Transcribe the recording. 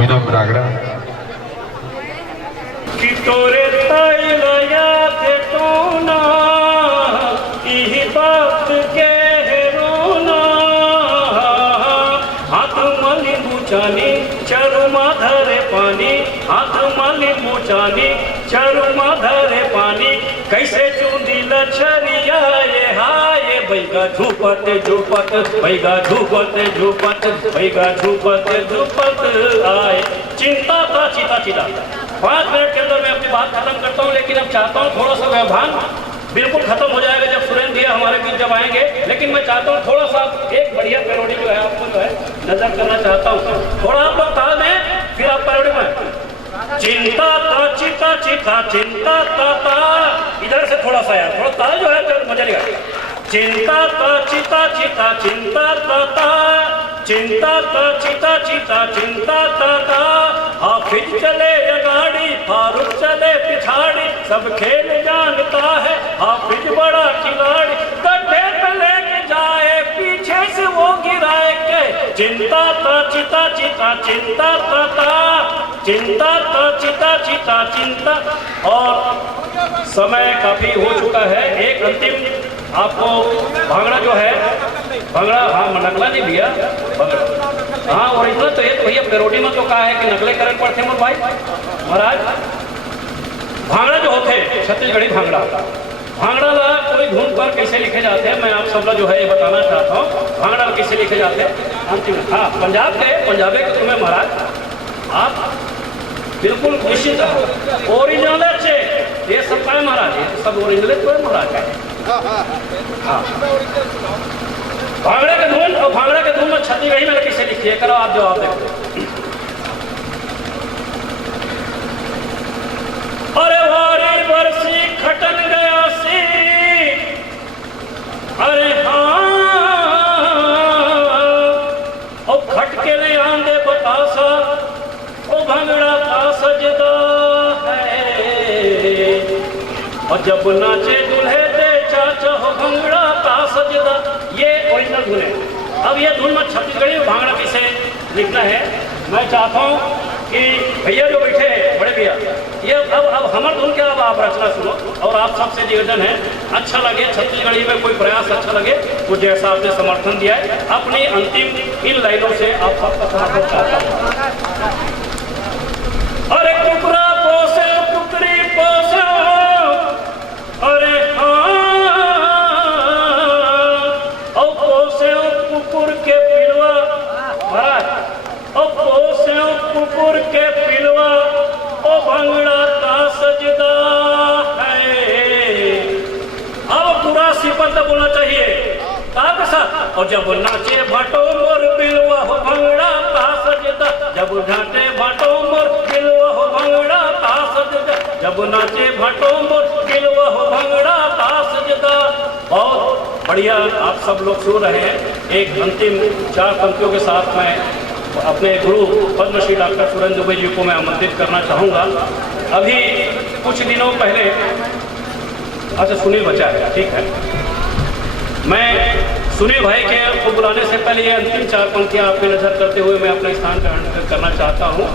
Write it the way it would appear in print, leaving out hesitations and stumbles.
विनम्र आग्रह कि तोरे तैलया थे टोना इही बात के रोना हाथ मली बुचानी चरुमा धरे पानी हाथ मली बुचानी चरुमा धरे पानी कैसे चूंदी लछरिया ये हाय बैगा झूपत झूपत बैगा झूपत झूपत बैगा झूपत झूपत आए चिंता था चिता चिता 5 मिनट के अंदर मैं अपनी बात खत्म करता हूँ, लेकिन अब चाहता हूँ थोड़ा सा व्यवधान बिल्कुल खत्म हो जाएगा जब सुरेंद्र भैया हमारे बीच जब आएंगे। लेकिन मैं चाहता हूँ थोड़ा सा एक बढ़िया पेरोडी जो है आपको जो है नजर करना चाहता हूँ। थोड़ा आप लोग ताल दें, फिर आप पेरोडी में चिंता ता चिता चिता चिंता ता इधर से थोड़ा सा यार थोड़ा ताल जो है मजा नहीं चिंता ता चिता चिता चिंता ता चिंता ता चिता चिता चिंता ता हाफिज चले गाड़ी फारूक चले पिछाड़ी सब खेल जानता है हाफिज बड़ा खिलाड़ी गड्ढे पे लेके जाए पीछे से वो गिराए के चिंता ता चिता चिता चिंता ता चिंता ता चिता चिता चिंता। और समय काफी हो चुका है, एक अंतिम आपको भांगड़ा जो है भांगड़ा हाँ नकला नहीं भैया भांगड़ा हाँ ओरिजिनल तो ये तो भैया पेरोडी में तो कहा है कि नकले करने पड़ते मोर भाई महाराज। भांगड़ा जो होते छत्तीसगढ़ी भांगड़ा भांगड़ा ला कोई धुन पर कैसे लिखे जाते हैं मैं आप सब जो है ये बताना चाहता हूँ। भांगड़ा कैसे लिखे जाते हैं अंतिम हाँ पंजाबी के तुम्हें महाराज आप बिल्कुल निश्चित ओरिजिनल अच्छे ये सब का है महाराज ये सब ओरिजिनल तो है महाराज का। हाँ भांगड़े के धुन और भांगड़े के धुन में छत्तीसगढ़ी में कैसे लिखी है करो आप जवाब देखो। अरे वारी बरसी खटन गया सी अरे हाँ और खटके ले आंदे बतासा ओ भांगड़ा का सजदा है और जब नाचे दूल्हे चाचा हो भांगड़ा का सजदा ये ओरिजिनल धुन है। अब ये धुन में छत्तीसगढ़ी भांगड़ा कैसे लिखना है मैं चाहता हूँ कि भैया जो बैठे हैं बड़े भैया ये अब हमारे धुन के अब आप रचना सुनो और आप सबसे निवेदन है अच्छा लगे छत्तीसगढ़ी में कोई प्रयास अच्छा लगे वो जैसा आपने समर्थन दिया है अपनी अंतिम इन लाइनों से आप सबका समर्थन चाहता हूँ। अरे टुकड़ा पोसे टुकड़ी पोसे अरे कुकुर के पिलवा महाराज ओ पोसे कुकुर के पिलवा ओ भांगड़ा का सजदा है। अब पूरा सिपत बोलना चाहिए ताक साथ और जब नाचे भाटो मोर पिलवा हो भांगड़ा का सजदा जब नाचे भाटो मोर पिलवा हो भांगड़ा का सजदा जब नाचे भाटो मोर पिलवा हो भांगड़ा का सजदा। और बढ़िया आप सब लोग सुन रहे हैं एक अंतिम 4 पंक्तियों के साथ मैं अपने गुरु पद्मश्री डॉक्टर सुरेंद्र दुबे जी को मैं आमंत्रित करना चाहूँगा। अभी कुछ दिनों पहले अच्छा सुनील बचा है ठीक है मैं सुनील भाई के को बुलाने से पहले ये अंतिम 4 पंक्तियाँ आप पे नजर करते हुए मैं अपना स्थान ग्रहण करना चाहता हूँ।